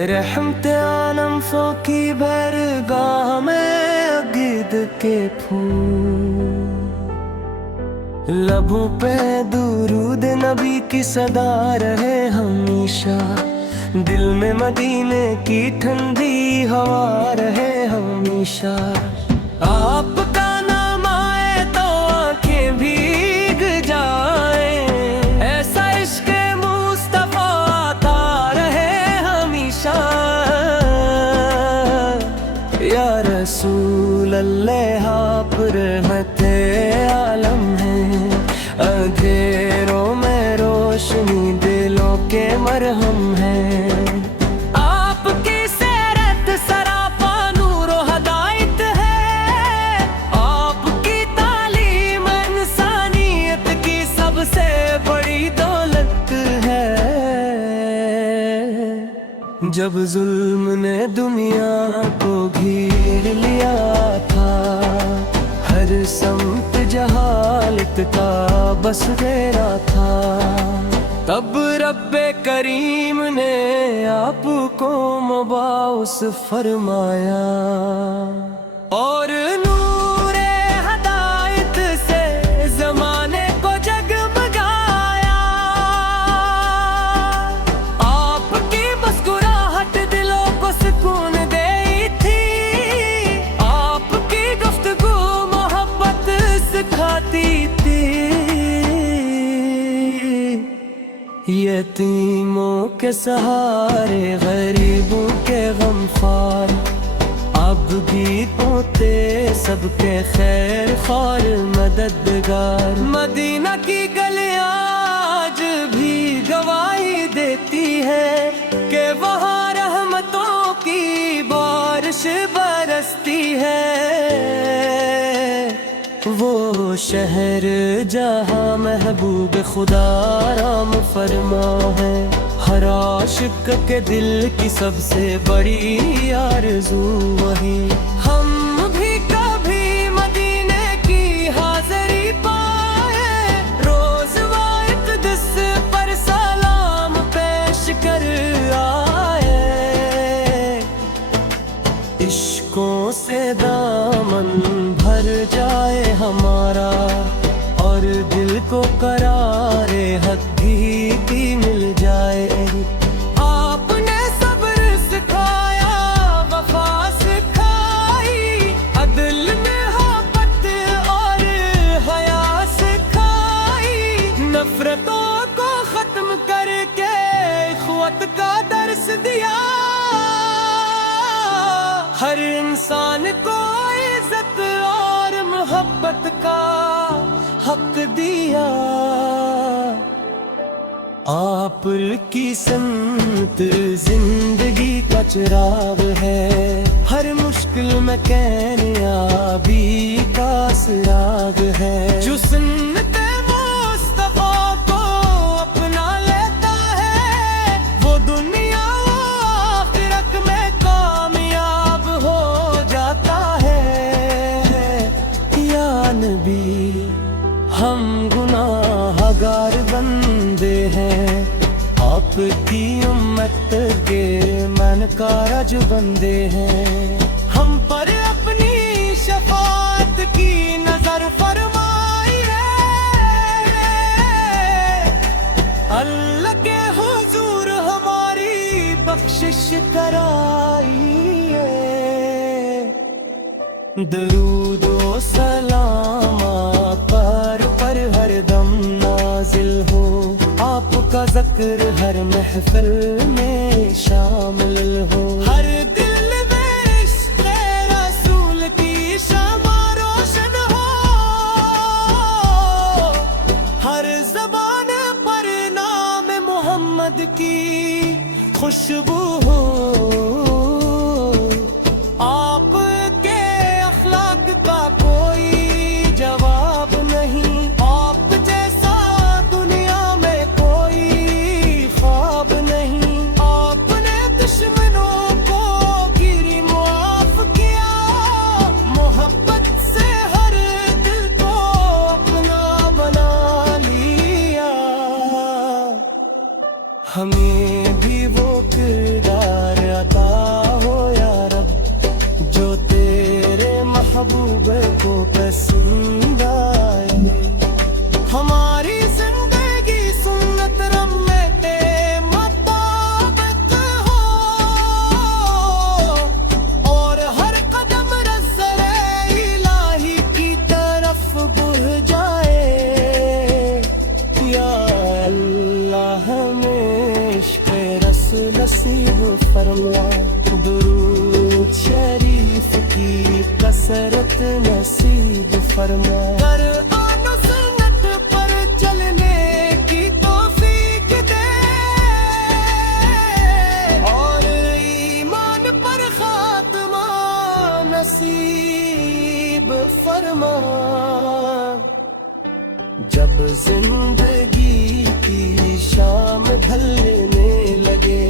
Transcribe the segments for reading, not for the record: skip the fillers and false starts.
रहमत आलम की बरगाह में अगीद के फूल, लबों पे दुरूद नबी की सदा रहे हमेशा, दिल में मदीने की ठंडी हवा रहे हमेशा। आपका नाम आए तो आंखें भीग जाए, ऐसा इश्क मुस्तफा आता रहे हमेशा। या रसूल अल्लाह आप रहमते आलम हैं, अंधेरों में रोशनी दिलों के मरहम हैं। आपकी सैरत सरापा नूर हदायत है, आपकी तालीम इंसानियत की सबसे बड़ी दौलत है। जब जुल्म ने दुनिया को घेर लिया था, हर समत जहालत का बस घेरा था, तब रब्बे करीम ने आपको मबाउस फरमाया और नूरे हदायत से जमाने को जगमगाया। आपकी मुस्कुराहट दिलों को सुकून देई थी, आपकी गुफ्तगू मोहब्बत सिखाती थी। यतीमों के सहारे गरीबों के गमख्वार, अब भी होते सबके खैर ख्वार मददगार। मदीना की गलियां आज भी गवाही देती है कि वहाँ रहमतों की बारिश बरसती है। वो शहर जहाँ महबूब खुदा राम फरमा है, हर आशिक के दिल की सबसे बड़ी आरज़ू वही। हम भी कभी मदीने की हाज़री पाए, रोज़ वाक़िदिस पर सलाम पेश कर आए। इश्कों से दामन भर जाए हमारा, और दिल को करारे हकीकी मिल जाए। आपने सब्र सिखाया, वफा सिखाई, अदल मोहब्बत और हया सिखाई, नफरतों को खत्म करके इख़्वत का दर्स दिया। हर इंसान को इज्जत और मोहब्बत का हक दिया। आप की संत जिंदगी का चिराग है, हर मुश्किल में कामयाबी का सुराग है। जो सुन्नते मुस्तफा को अपना लेता है, वो दुनिया आखिरत में कामयाब हो जाता है। या नबी हम गुनाहगार बंदे हैं, आपकी उम्मत के मन कारज बंदे हैं। हम पर अपनी शफाअत की नजर फरमाई है, अल्लाह के हुजूर हमारी बख्शिश कराई है। दरूद व सलाम पर हर दम नाजिल हो, आपका ज़िक्र हर महफिल में शामिल हो। हर दिल में इश्क़ रसूल की शमा रोशन हो, हर ज़बान पर नाम मोहम्मद की खुशबू हो। आपके अखलाक का कोई जवाब नहीं, आप जैसा दुनिया में कोई ख्वाब नहीं। आपने दुश्मनों को गिरी मुआफ किया, मोहब्बत से हर दिल को अपना बना लिया। हमें भी वो फरमा, दुरूद शरीफ की कसरत नसीब फरमा, कर आनो सुन्नत पर चलने की तौफीक दे, और ईमान पर खात्मा नसीब फरमा। जब जिंदगी की शाम ढलने लगे,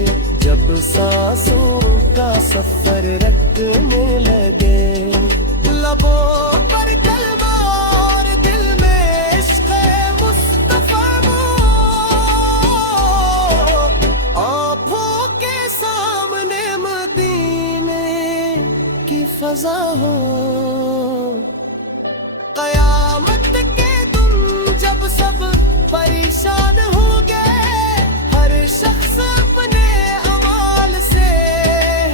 जब सांसों का सफर रखने लगे, लबों पर कलमा और दिल में इश्क़ मुस्तफ़ा, आँखों के सामने मदीने की फ़ज़ा हो। क़यामत के जब सब परेशान होंगे, हर शख्स अपने अमाल से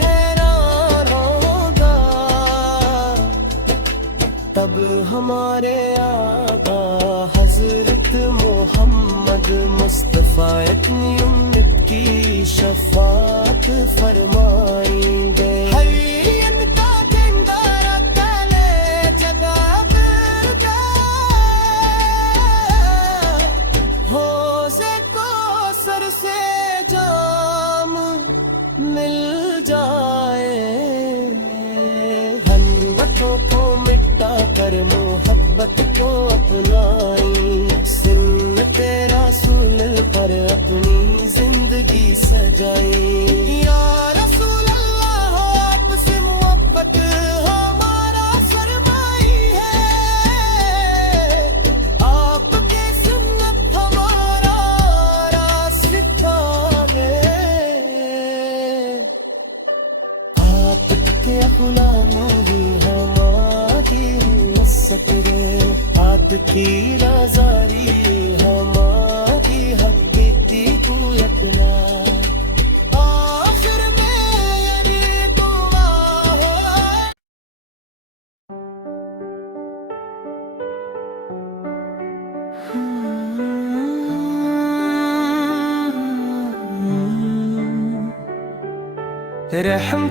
हैरान होगा, तब हमारे आका हज़रत मोहम्मद मुस्तफ़ा अपनी उम्मत की शफ़ाअत फरमाएंगे। मोहब्बत को अपनाई, सुन्नते रसूल पर अपनी जिंदगी सजाई। या रसूल अल्लाह आपसे मोहब्बत हमारा फरमाई है, आपके सुन्नत हमारा रास्ता है, आपके गुलामी हाथ की राज़ारी हमारी, हम बीती को अपना आखिर में ये दुआ हो। रहम